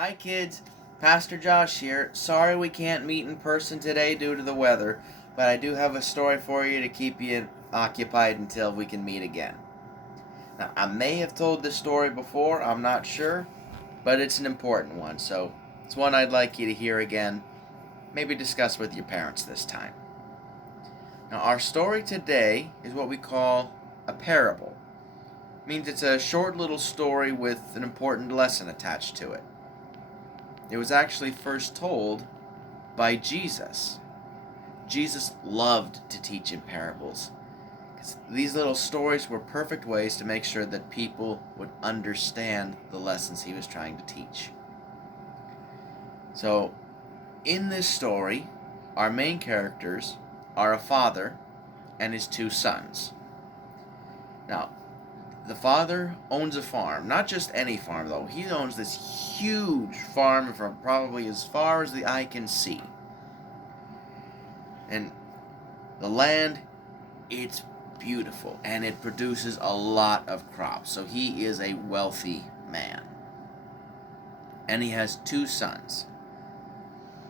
Hi kids, Pastor Josh here. Sorry we can't meet in person today due to the weather, but I do have a story for you to keep you occupied until we can meet again. Now, I may have told this story before, I'm not sure, but it's an important one, so it's one I'd like you to hear again. Maybe discuss with your parents this time. Now, our story today is what we call a parable. It means it's a short little story with an important lesson attached to it. It was actually first told by Jesus. Jesus loved to teach in parables, because these little stories were perfect ways to make sure that people would understand the lessons he was trying to teach. So, in this story, our main characters are a father and his two sons. Now, the father owns a farm, not just any farm though. He owns this huge farm from probably as far as the eye can see. And the land, it's beautiful and it produces a lot of crops. So he is a wealthy man. And he has two sons.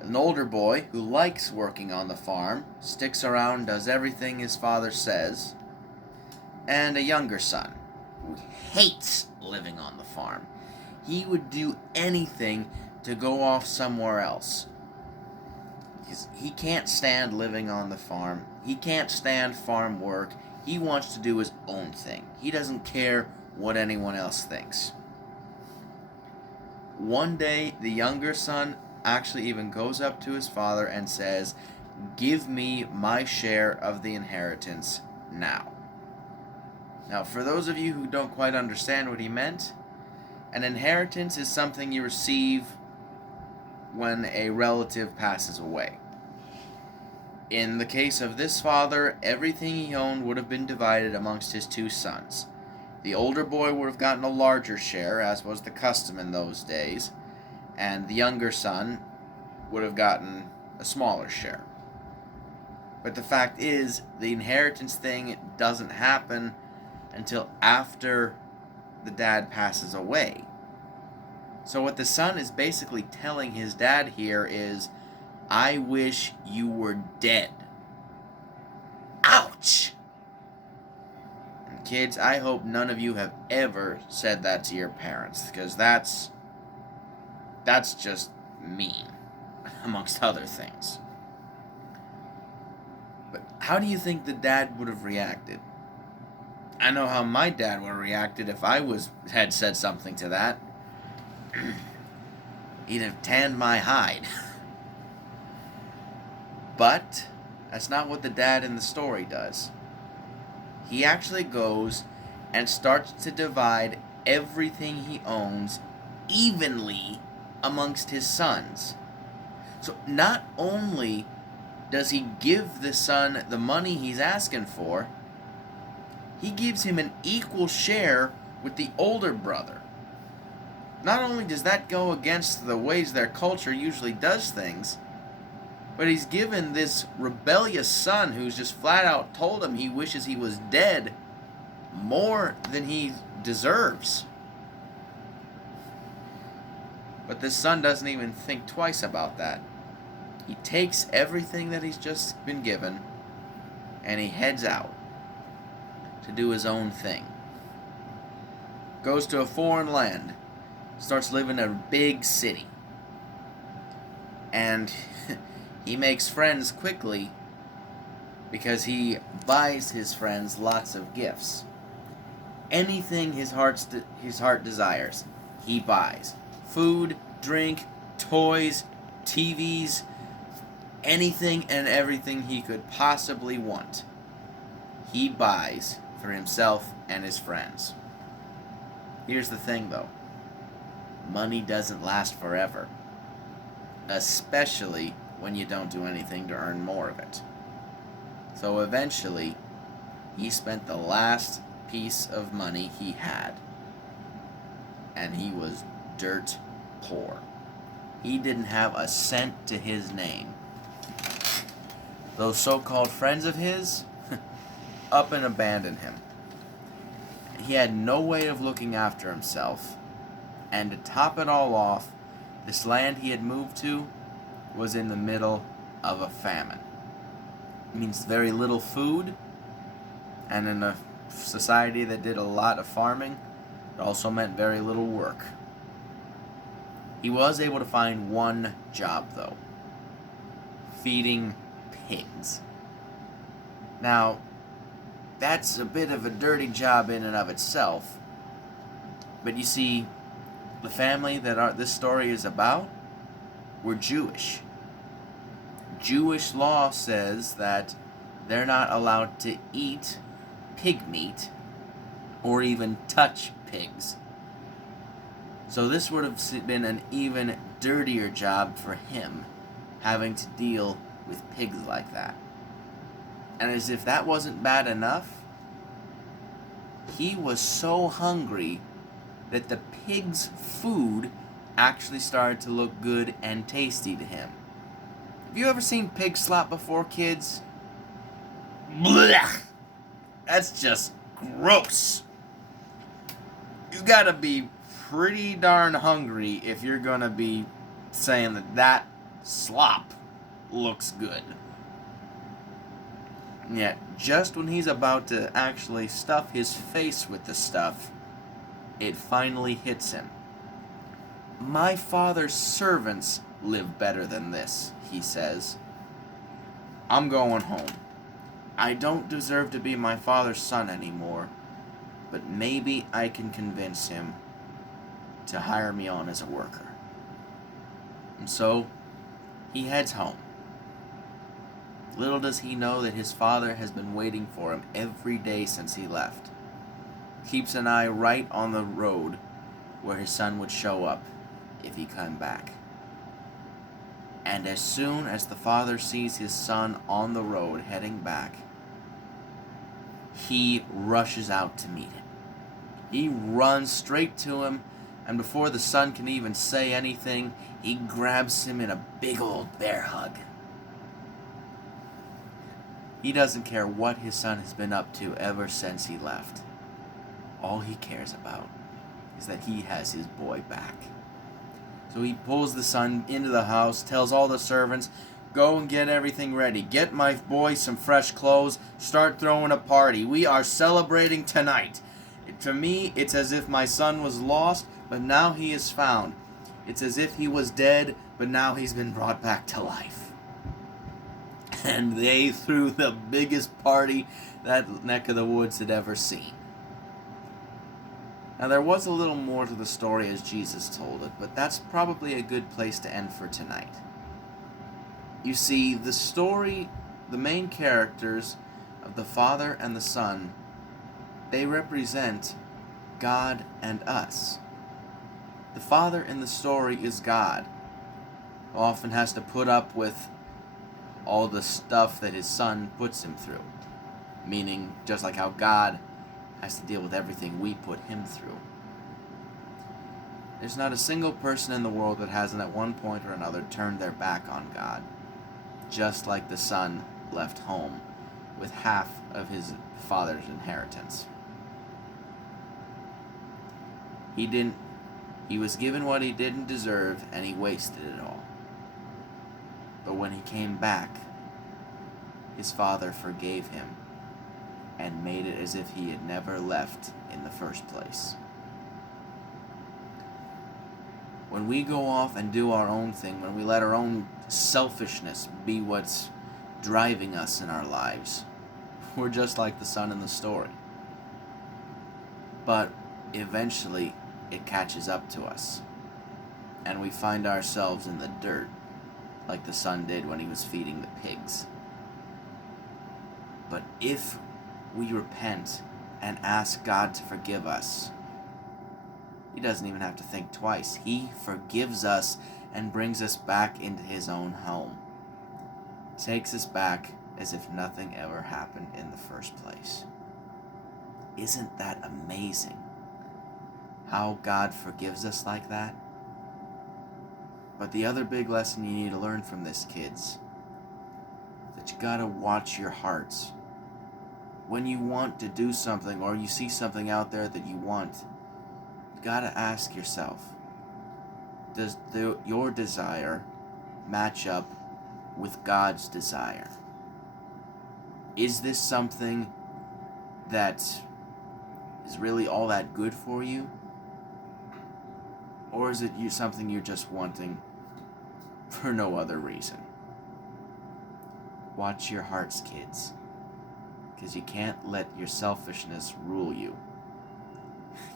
An older boy who likes working on the farm, sticks around, does everything his father says, and a younger son who hates living on the farm. He would do anything to go off somewhere else. He can't stand living on the farm. He can't stand farm work. He wants to do his own thing. He doesn't care what anyone else thinks. One day, the younger son actually even goes up to his father and says, "Give me my share of the inheritance now." Now, for those of you who don't quite understand what he meant, an inheritance is something you receive when a relative passes away. In the case of this father, everything he owned would have been divided amongst his two sons. The older boy would have gotten a larger share, as was the custom in those days, and the younger son would have gotten a smaller share. But the fact is, the inheritance thing doesn't happen until after the dad passes away. So what the son is basically telling his dad here is, "I wish you were dead." Ouch! And kids, I hope none of you have ever said that to your parents, because that's just mean, amongst other things. But how do you think the dad would have reacted? I know how my dad would have reacted if I had said something to that. He'd have tanned my hide. But that's not what the dad in the story does. He actually goes and starts to divide everything he owns evenly amongst his sons. So not only does he give the son the money he's asking for, he gives him an equal share with the older brother. Not only does that go against the ways their culture usually does things, but he's given this rebellious son who's just flat out told him he wishes he was dead more than he deserves. But this son doesn't even think twice about that. He takes everything that he's just been given and he heads out to do his own thing. Goes to a foreign land, starts living in a big city. And he makes friends quickly because he buys his friends lots of gifts. Anything his heart desires, he buys. Food, drink, toys, TVs, anything and everything he could possibly want, he buys for himself and his friends. Here's the thing though. Money doesn't last forever. Especially when you don't do anything to earn more of it. So eventually, he spent the last piece of money he had. And he was dirt poor. He didn't have a cent to his name. Those so-called friends of his up and abandoned him. He had no way of looking after himself. And to top it all off, This land he had moved to was in the middle of a famine. It means very little food, and in a society that did a lot of farming, it also meant very little work. He was able to find one job, though: feeding pigs. Now, that's a bit of a dirty job in and of itself, but you see, the family that this story is about were Jewish. Jewish law says that they're not allowed to eat pig meat or even touch pigs. So this would have been an even dirtier job for him, having to deal with pigs like that. And as if that wasn't bad enough, he was so hungry that the pig's food actually started to look good and tasty to him. Have you ever seen pig slop before, kids? Blech! That's just gross. You gotta be pretty darn hungry if you're gonna be saying that slop looks good. Yet, just when he's about to actually stuff his face with the stuff, it finally hits him. My father's servants live better than this, he says. I'm going home. I don't deserve to be my father's son anymore, but maybe I can convince him to hire me on as a worker. And so, he heads home. Little does he know that his father has been waiting for him every day since he left. Keeps an eye right on the road where his son would show up if he came back. And as soon as the father sees his son on the road heading back, he rushes out to meet him. He runs straight to him, and before the son can even say anything, he grabs him in a big old bear hug. He doesn't care what his son has been up to ever since he left. All he cares about is that he has his boy back. So he pulls the son into the house, tells all the servants, go and get everything ready. Get my boy some fresh clothes. Start throwing a party. We are celebrating tonight. To me, it's as if my son was lost, but now he is found. It's as if he was dead, but now he's been brought back to life. And they threw the biggest party that neck of the woods had ever seen. Now, there was a little more to the story as Jesus told it, but that's probably a good place to end for tonight. You see, the story, the main characters of the Father and the Son, they represent God and us. The Father in the story is God, who often has to put up with all the stuff that his Son puts him through. Meaning, just like how God has to deal with everything we put him through. There's not a single person in the world that hasn't at one point or another turned their back on God, just like the son left home with half of his father's inheritance. He was given what he didn't deserve, and he wasted it all. But when he came back, his father forgave him and made it as if he had never left in the first place. When we go off and do our own thing, when we let our own selfishness be what's driving us in our lives, we're just like the son in the story. But eventually, it catches up to us, and we find ourselves in the dirt, like the son did when he was feeding the pigs. But if we repent and ask God to forgive us, he doesn't even have to think twice. He forgives us and brings us back into his own home. Takes us back as if nothing ever happened in the first place. Isn't that amazing? How God forgives us like that? But the other big lesson you need to learn from this, kids, that you gotta watch your hearts. When you want to do something or you see something out there that you want, you gotta ask yourself, does your desire match up with God's desire? Is this something that is really all that good for you? Or is it something you're just wanting for no other reason? Watch your hearts, kids, because you can't let your selfishness rule you,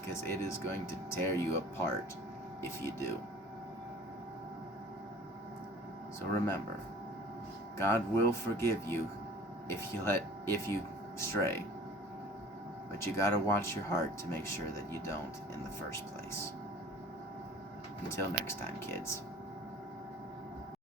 because it is going to tear you apart if you do. So remember, God will forgive you if you stray, but you gotta watch your heart to make sure that you don't in the first place. Until next time, kids.